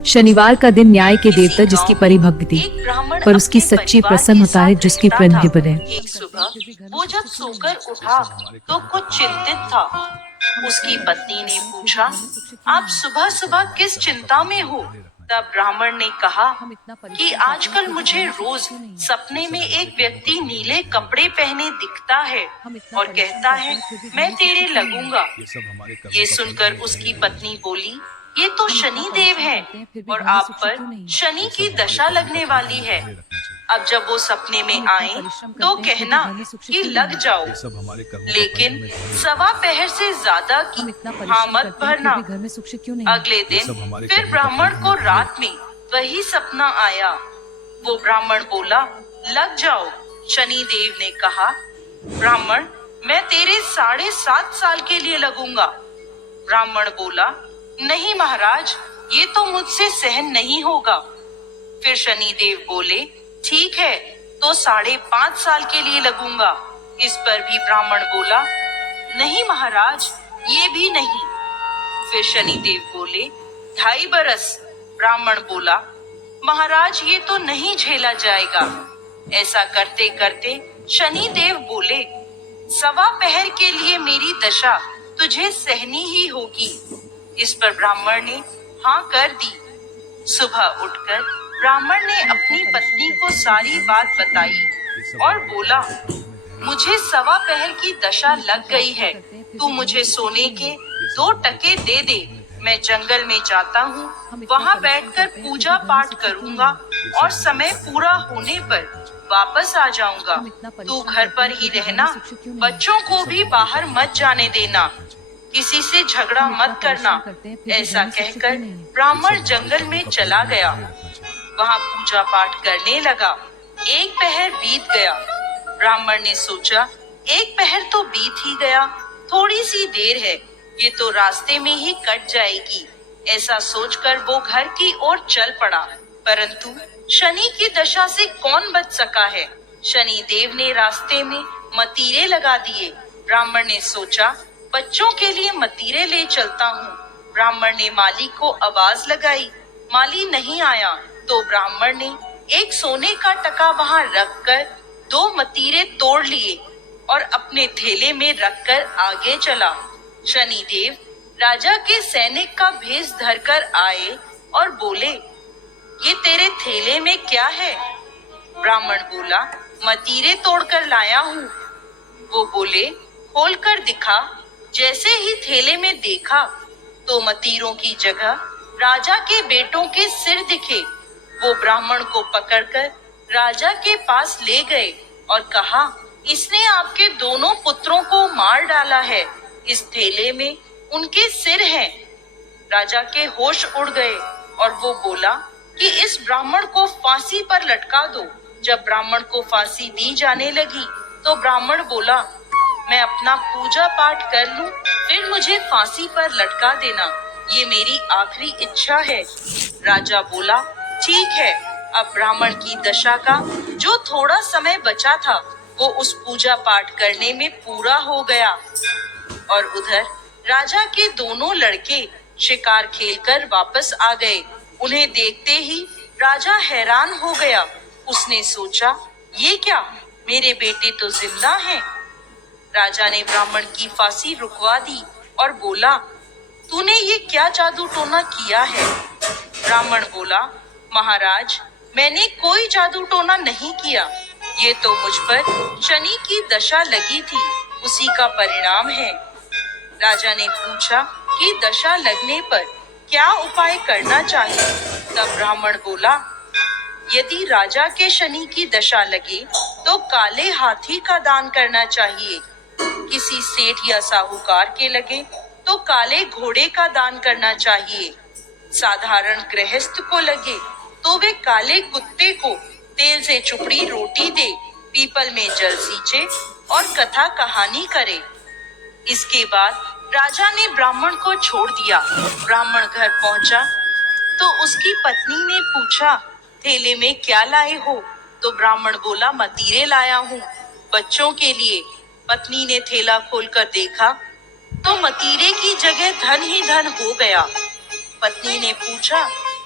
शनिवार का दिन न्याय के देवता जिसकी परिभक्ति पर उसकी सच्ची प्रसन्नता है जिसकी प्रिंसिपल है। एक सुबह वो जब सोकर उठा तो कुछ चिंतित था। उसकी पत्नी ने पूछा, आप सुबह सुबह किस चिंता में हो? तब ब्राह्मण ने कहा कि आजकल मुझे रोज सपने में एक व्यक्ति नीले कपड़े पहने दिखता है और कहता है मैं तेरे लगूंगा। ये सुनकर उसकी पत्नी बोली, ये तो शनि देव है और आप पर शनि की दशा लगने वाली है। अब जब वो सपने में आए तो कहना कि लग जाओ, लेकिन सवा पहर से ज्यादा की हाँ मत भरना। अगले दिन फिर ब्राह्मण को रात में वही सपना आया। वो ब्राह्मण बोला, लग जाओ। शनि देव ने कहा, ब्राह्मण मैं तेरे 7.5 साल के लिए लगूंगा। ब्राह्मण बोला, नहीं महाराज, ये तो मुझसे सहन नहीं होगा। फिर शनि देव बोले, ठीक है तो 5.5 साल के लिए लगूंगा। इस पर भी ब्राह्मण बोला, नहीं महाराज, ये भी नहीं। फिर शनि देव बोले, 2.5 बरस। ब्राह्मण बोला, महाराज ये तो नहीं झेला जाएगा। ऐसा करते करते शनि देव बोले, सवा पहर के लिए मेरी दशा तुझे सहनी ही होगी। इस पर ब्राह्मण ने हाँ कर दी। सुबह उठकर ब्राह्मण ने अपनी पत्नी को सारी बात बताई और बोला, मुझे सवा पहर की दशा लग गई है, तू मुझे सोने के 2 टके दे दे। मैं जंगल में जाता हूँ, वहाँ बैठकर पूजा पाठ करूँगा और समय पूरा होने पर वापस आ जाऊंगा। तू घर पर ही रहना, बच्चों को भी बाहर मत जाने देना, किसी से झगड़ा मत करना। ऐसा कहकर ब्राह्मण जंगल में चला गया। वहाँ पूजा पाठ करने लगा। 1 पहर बीत गया। ब्राह्मण ने सोचा, 1 पहर तो बीत ही गया, थोड़ी सी देर है, ये तो रास्ते में ही कट जाएगी। ऐसा सोचकर वो घर की ओर चल पड़ा। परंतु शनि की दशा से कौन बच सका है? शनि देव ने रास्ते में मतीरे लगा दिए। ब्राह्मण ने सोचा, बच्चों के लिए मतीरे ले चलता हूँ। ब्राह्मण ने माली को आवाज लगाई, माली नहीं आया तो ब्राह्मण ने एक सोने का टका वहाँ रखकर 2 मतीरे तोड़ लिए और अपने थैले में रखकर आगे चला। शनि देव राजा के सैनिक का भेष धरकर आए और बोले, ये तेरे थैले में क्या है? ब्राह्मण बोला, मतीरे तोड़कर लाया हूँ। वो बोले, खोल कर दिखा। जैसे ही थैले में देखा तो मतीरों की जगह राजा के बेटों के सिर दिखे। वो ब्राह्मण को पकड़कर राजा के पास ले गए और कहा, इसने आपके दोनों पुत्रों को मार डाला है। इस थैले में उनके सिर हैं। राजा के होश उड़ गए और वो बोला कि इस ब्राह्मण को फांसी पर लटका दो। जब ब्राह्मण को फांसी दी जाने लगी तो ब्राह्मण बोला, मैं अपना पूजा पाठ कर लूं, फिर मुझे फांसी पर लटका देना, ये मेरी आखिरी इच्छा है। राजा बोला, ठीक है। अब ब्राह्मण की दशा का जो थोड़ा समय बचा था वो उस पूजा पाठ करने में पूरा हो गया। और उधर राजा के दोनों लड़के शिकार खेलकर वापस आ गए। उन्हें देखते ही राजा हैरान हो गया। उसने सोचा, ये क्या, मेरे बेटे तो जिंदा हैं। राजा ने ब्राह्मण की फांसी रुकवा दी और बोला, तूने ये क्या जादू टोना किया है? ब्राह्मण बोला, महाराज मैंने कोई जादू टोना नहीं किया, ये तो मुझ पर शनि की दशा लगी थी, उसी का परिणाम है। राजा ने पूछा कि दशा लगने पर क्या उपाय करना चाहिए? तब ब्राह्मण बोला, यदि राजा के शनि की दशा लगे तो काले हाथी का दान करना चाहिए। किसी सेठ या साहूकार के लगे तो काले घोड़े का दान करना चाहिए। साधारण गृहस्थ को लगे तो वे काले कुत्ते को तेल से चुपड़ी रोटी दे, पीपल में जल सींचे और कथा कहानी करे। इसके बाद राजा ने ब्राह्मण को छोड़ दिया। ब्राह्मण घर पहुंचा तो उसकी पत्नी ने पूछा, थैले में क्या लाए हो? तो ब्राह्मण बोला, मतीरे लाया हूँ बच्चों के लिए। पत्नी ने थैला खोलकर देखा तो मतीरे की जगह धन ही धन हो गया। पत्नी ने पूछा,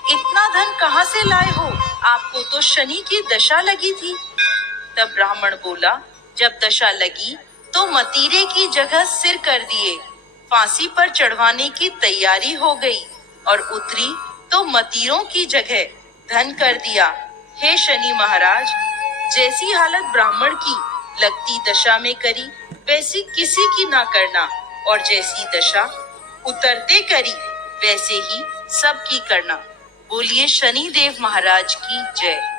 इतना धन कहाँ से लाए हो? आपको तो शनि की दशा लगी थी। तब ब्राह्मण बोला, जब दशा लगी तो मतीरे की जगह सिर कर दिए, फांसी पर चढ़वाने की तैयारी हो गई और उतरी तो मतीरों की जगह धन कर दिया। हे शनि महाराज, जैसी हालत ब्राह्मण की लगती दशा में करी वैसी किसी की ना करना, और जैसी दशा उतरते करी वैसे ही सबकी करना। बोलिए शनि देव महाराज की जय।